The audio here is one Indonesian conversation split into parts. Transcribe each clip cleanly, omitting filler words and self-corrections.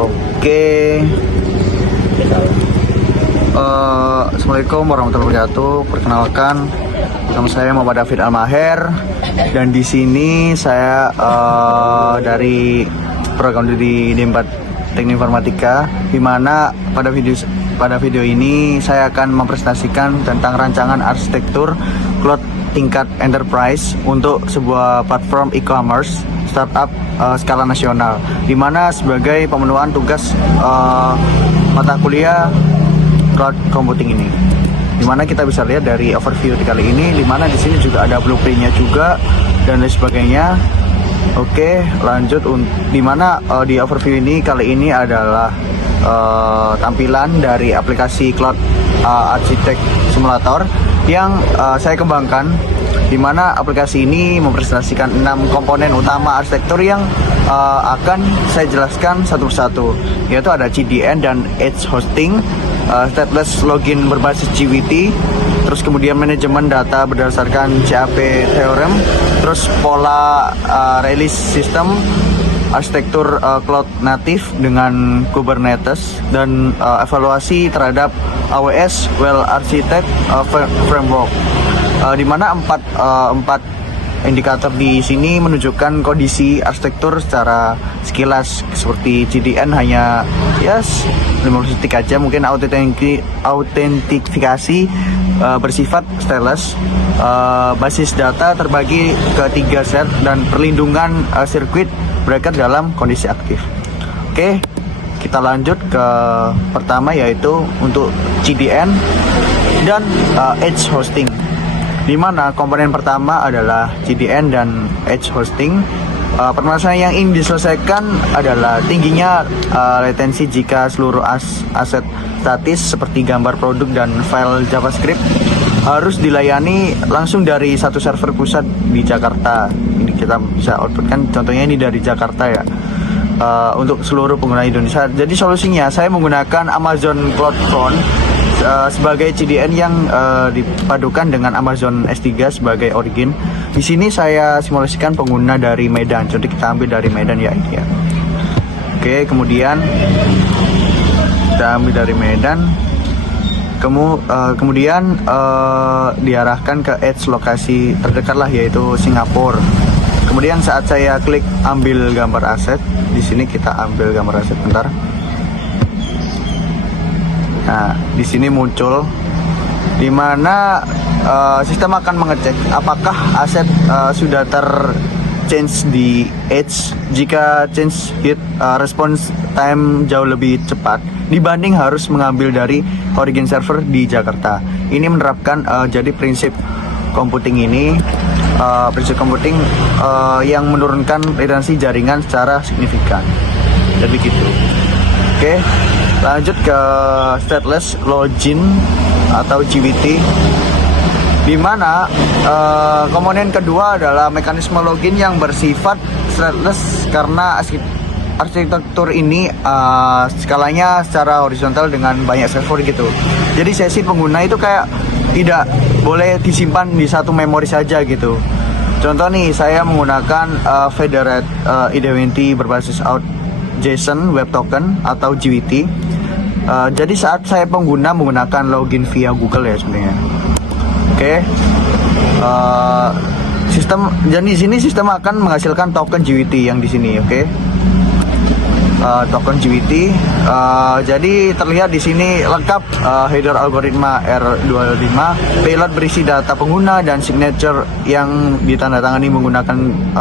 Oke. Assalamualaikum warahmatullahi wabarakatuh. Perkenalkan, nama saya Muhammad David Almaher dan di sini saya dari program di D4 Teknik Informatika, di mana pada video ini saya akan mempresentasikan tentang rancangan arsitektur cloud tingkat enterprise untuk sebuah platform e-commerce startup skala nasional, di mana sebagai pemenuhan tugas mata kuliah cloud computing ini, di mana kita bisa lihat dari overview kali ini, di mana di sini juga ada blueprintnya juga dan lain sebagainya. Oke, lanjut. Di mana di overview ini kali ini adalah tampilan dari aplikasi Cloud Architect Simulator yang saya kembangkan, di mana aplikasi ini mempresentasikan 6 komponen utama arsitektur yang akan saya jelaskan satu persatu, yaitu ada CDN dan Edge Hosting, stateless login berbasis JWT, terus kemudian manajemen data berdasarkan CAP Theorem, terus pola release system, arsitektur cloud native dengan Kubernetes, dan evaluasi terhadap AWS Well Architect Framework, di mana empat indikator di sini menunjukkan kondisi arsitektur secara sekilas. Seperti CDN hanya 50 detik aja, mungkin autentifikasi bersifat stateless, basis data terbagi ke 3 set, dan perlindungan sirkuit breaker dalam kondisi aktif. Oke, kita lanjut ke pertama, yaitu untuk CDN dan Edge Hosting, di mana komponen pertama adalah CDN dan Edge Hosting. Permasalahan yang ingin diselesaikan adalah tingginya latensi jika seluruh aset statis seperti gambar produk dan file JavaScript harus dilayani langsung dari satu server pusat di Jakarta. Ini kita bisa outputkan, contohnya ini dari Jakarta ya, untuk seluruh pengguna Indonesia. Jadi solusinya saya menggunakan Amazon Cloud Front sebagai CDN yang dipadukan dengan Amazon S3 sebagai origin. Di sini saya simulasikan pengguna dari Medan. Jadi kita ambil dari Medan ya ini ya. Oke, kemudian kita ambil dari Medan. Kemudian diarahkan ke edge lokasi terdekat lah, yaitu Singapura. Kemudian saat saya klik ambil gambar aset, di sini kita ambil gambar aset bentar. Nah, di sini muncul, di mana sistem akan mengecek apakah aset sudah change di edge. Jika change hit response time jauh lebih cepat dibanding harus mengambil dari origin server di Jakarta. Ini menerapkan jadi prinsip computing ini, yang menurunkan latensi jaringan secara signifikan. Jadi gitu. Oke, lanjut ke stateless login atau JWT, di mana komponen kedua adalah mekanisme login yang bersifat stateless, karena arsitektur ini skalanya secara horizontal dengan banyak server gitu. Jadi sesi pengguna itu kayak tidak boleh disimpan di satu memori saja gitu. Contoh nih, saya menggunakan Federated Identity berbasis JSON Web Token atau JWT. Jadi saat saya pengguna menggunakan login via Google ya sebenarnya. Oke. Jadi di sini sistem akan menghasilkan token JWT yang di sini, oke. Token JWT. Jadi terlihat di sini lengkap header algoritma R25, payload berisi data pengguna, dan signature yang ditandatangani menggunakan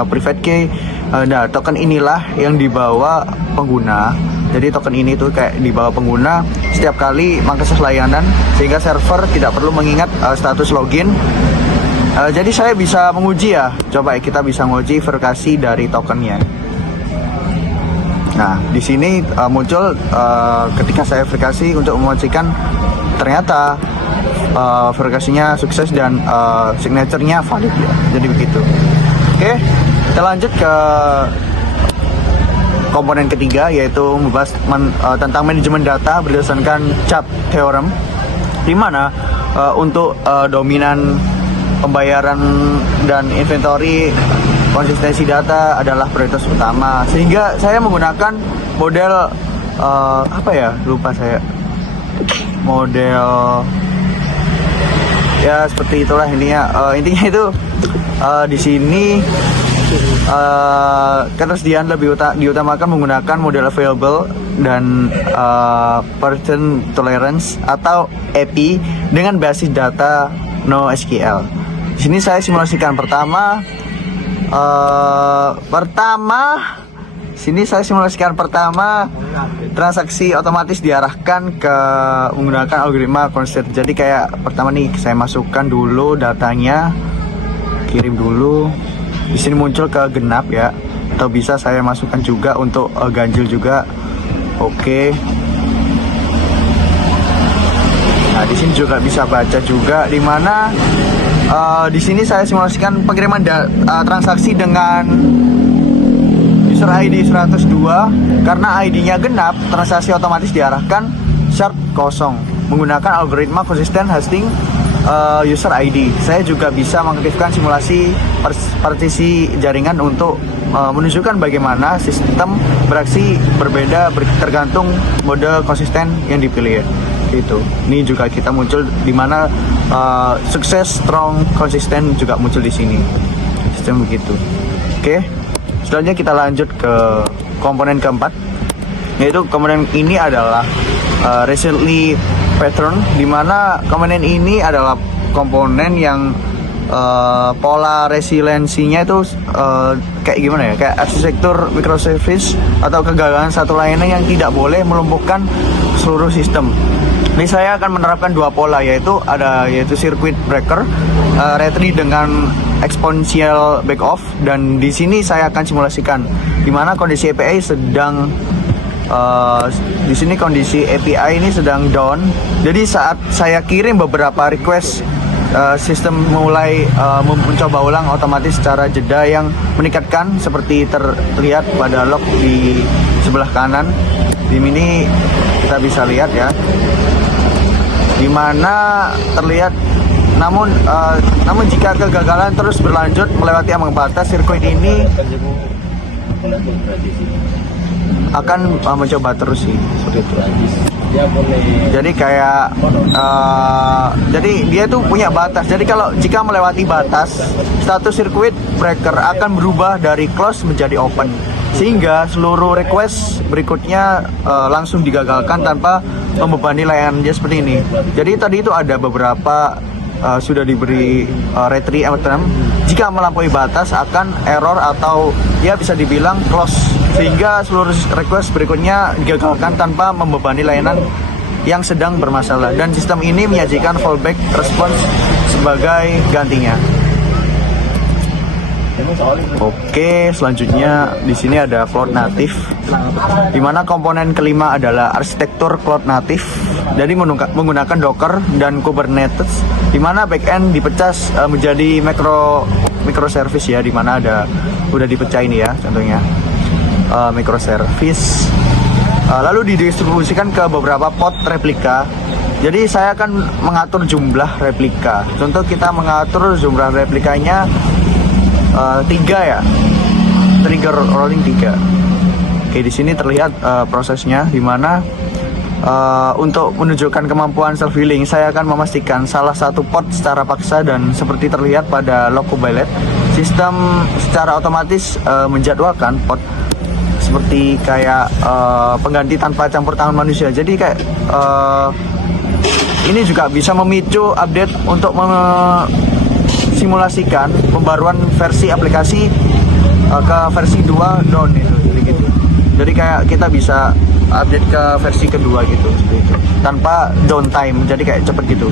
private key. Nah, token inilah yang dibawa pengguna. Jadi token ini tuh kayak dibawa pengguna setiap kali mengakses layanan, sehingga server tidak perlu mengingat status login. Jadi saya bisa menguji ya. Coba kita bisa menguji verifikasi dari tokennya. Nah, di sini muncul ketika saya verifikasi untuk memastikan ternyata verifikasinya sukses dan signaturenya valid ya. Jadi begitu. Oke, kita lanjut ke komponen ketiga, yaitu membahas tentang manajemen data berdasarkan CAP Theorem, di mana untuk dominan pembayaran dan inventory, konsistensi data adalah prioritas utama, sehingga saya menggunakan model apa ya, lupa saya, model ya seperti itulah ininya. Intinya itu di sini ketersediaan lebih diutamakan menggunakan model available dan person tolerance atau API dengan basis data NoSQL. Di sini saya simulasikan pertama transaksi otomatis diarahkan ke menggunakan algoritma constant. Jadi kayak pertama nih saya masukkan dulu datanya, kirim dulu. Di sini muncul ke genap ya, atau bisa saya masukkan juga untuk ganjil juga. Oke. Nah di sini juga bisa baca juga, di mana di sini saya simulasikan pengiriman transaksi dengan user ID 102. Karena ID-nya genap, transaksi otomatis diarahkan sharp kosong menggunakan algoritma konsisten hosting user ID. Saya juga bisa mengaktifkan simulasi partisi jaringan untuk menunjukkan bagaimana sistem beraksi berbeda tergantung mode konsisten yang dipilih ya. Gitu. Ini juga kita muncul di mana sukses, strong, konsisten juga muncul di sini. Sistem begitu. Oke. Selanjutnya kita lanjut ke komponen keempat, yaitu komponen ini adalah recently pattern, di mana komponen ini adalah komponen yang pola resiliensinya itu kayak gimana ya, kayak arsitektur microservice atau kegagalan satu layanan yang tidak boleh melumpuhkan seluruh sistem. Ini saya akan menerapkan dua pola, yaitu circuit breaker, retry dengan exponential back off, dan di sini saya akan simulasikan di mana kondisi API sedang di sini kondisi API ini sedang down. Jadi saat saya kirim beberapa request, sistem mulai mencoba ulang otomatis secara jeda yang meningkatkan seperti terlihat pada log di sebelah kanan. Di sini kita bisa lihat ya, dimana terlihat. Namun jika kegagalan terus berlanjut melewati ambang batas, sirkuit ini akan mencoba terus sih seperti itu. Jadi kayak jadi dia tuh punya batas. Jadi kalau jika melewati batas, status sirkuit breaker akan berubah dari close menjadi open, sehingga seluruh request berikutnya langsung digagalkan tanpa membebani layanannya seperti ini. Jadi tadi itu ada beberapa sudah diberi retry attempt. Jika melampaui batas akan error atau ya bisa dibilang close, sehingga seluruh request berikutnya digagalkan tanpa membebani layanan yang sedang bermasalah, dan sistem ini menyajikan fallback response sebagai gantinya. Oke, selanjutnya di sini ada cloud native, di mana komponen kelima adalah arsitektur cloud native. Jadi menggunakan Docker dan Kubernetes, di mana backend dipecah menjadi microservice ya, di mana udah dipecah ini ya, contohnya microservice. Lalu didistribusikan ke beberapa pod replika. Jadi saya akan mengatur jumlah replika. Contoh kita mengatur jumlah replikanya 3 ya, trigger rolling 3. Oke, di sini terlihat prosesnya, di mana untuk menunjukkan kemampuan self healing, saya akan memastikan salah satu pod secara paksa, dan seperti terlihat pada log Copilot, sistem secara otomatis menjadwalkan pod seperti kayak pengganti tanpa campur tangan manusia. Jadi kayak ini juga bisa memicu update untuk simulasikan pembaruan versi aplikasi ke versi 2 down itu, gitu. Jadi kayak kita bisa update ke versi kedua gitu, seperti itu, tanpa downtime. Jadi kayak cepet gitu,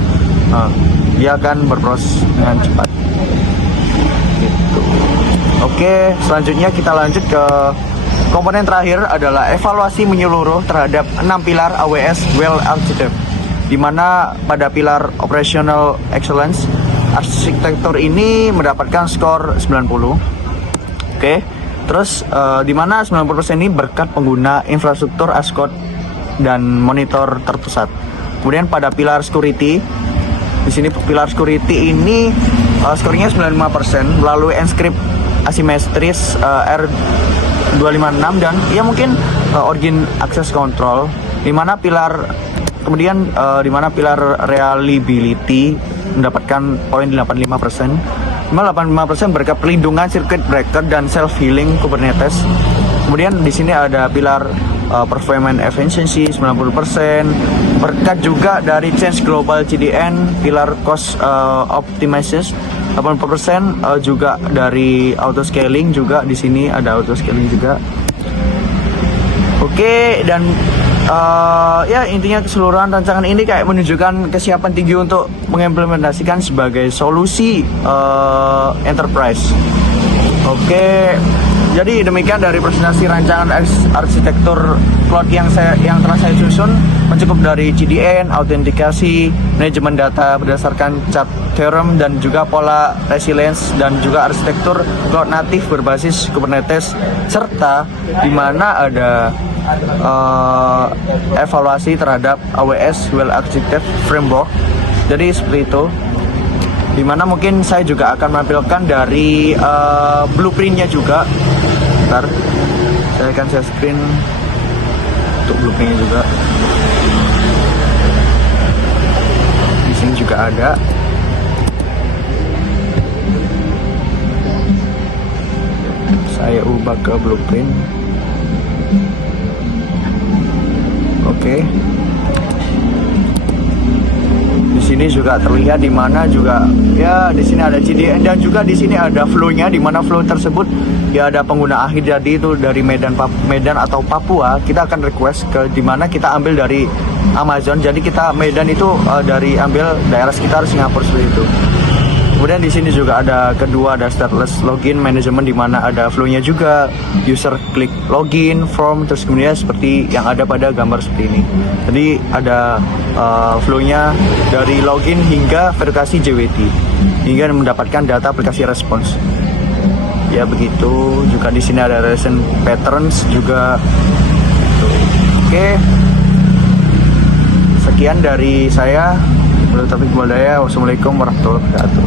dia akan berproses dengan cepat gitu. Oke, selanjutnya kita lanjut ke komponen terakhir adalah evaluasi menyeluruh terhadap 6 pilar AWS Well Architect, di mana pada pilar Operational Excellence, arsitektur ini mendapatkan skor 90. Oke. Terus di mana 90% ini berkat pengguna infrastruktur as code dan monitor terpusat. Kemudian pada pilar security, di sini pilar security ini skornya 95% melalui encrypt asimetris 256 dan ya mungkin origin access control, di mana pilar kemudian di mana pilar reliability mendapatkan poin 85%. 85% berkat perlindungan circuit breaker dan self healing Kubernetes. Kemudian di sini ada pilar performance efficiency 90%, berkat juga dari change global CDN, pilar cost optimization 80%, juga dari auto scaling juga di sini ada auto scaling juga. Oke, dan ya intinya keseluruhan rancangan ini kayak menunjukkan kesiapan tinggi untuk mengimplementasikan sebagai solusi enterprise. Oke, jadi demikian dari presentasi rancangan arsitektur cloud yang telah saya susun, mencukup dari CDN, autentikasi, manajemen data berdasarkan chart theorem dan juga pola resilience, dan juga arsitektur cloud native berbasis Kubernetes, serta di mana ada evaluasi terhadap AWS Well Architected Framework. Jadi seperti itu, dimana mungkin saya juga akan menampilkan dari blueprintnya juga. Bentar, saya akan share screen untuk blueprintnya juga. Di sini juga ada. Saya ubah ke blueprint. Oke. Di sini juga terlihat di mana juga ya di sini ada CDN dan juga di sini ada flow-nya, di mana flow tersebut ya ada pengguna akhir jadi itu dari Medan atau Papua. Kita akan request ke di mana kita ambil dari Amazon. Jadi kita Medan itu dari ambil daerah sekitar Singapura seperti itu. Kemudian di sini juga ada kedua, ada stateless login management, di mana ada flow-nya juga, user klik login form, terus kemudian seperti yang ada pada gambar seperti ini. Jadi ada flow-nya dari login hingga verifikasi JWT hingga mendapatkan data aplikasi respons. Ya begitu. Juga di sini ada recent patterns juga. Oke. Sekian dari saya. Wassalamualaikum warahmatullahi wabarakatuh.